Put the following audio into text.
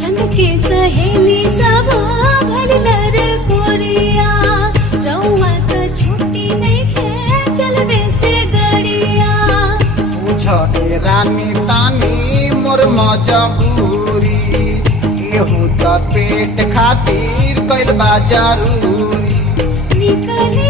संग के सहेली सब भललर कोरिया रउआ त छुट्टी नहीं खे चलवे से गड़िया पूछ ए रानी तानी मोर मजबूरी एहू त पेट खातिर कैल बा जरूरी निकले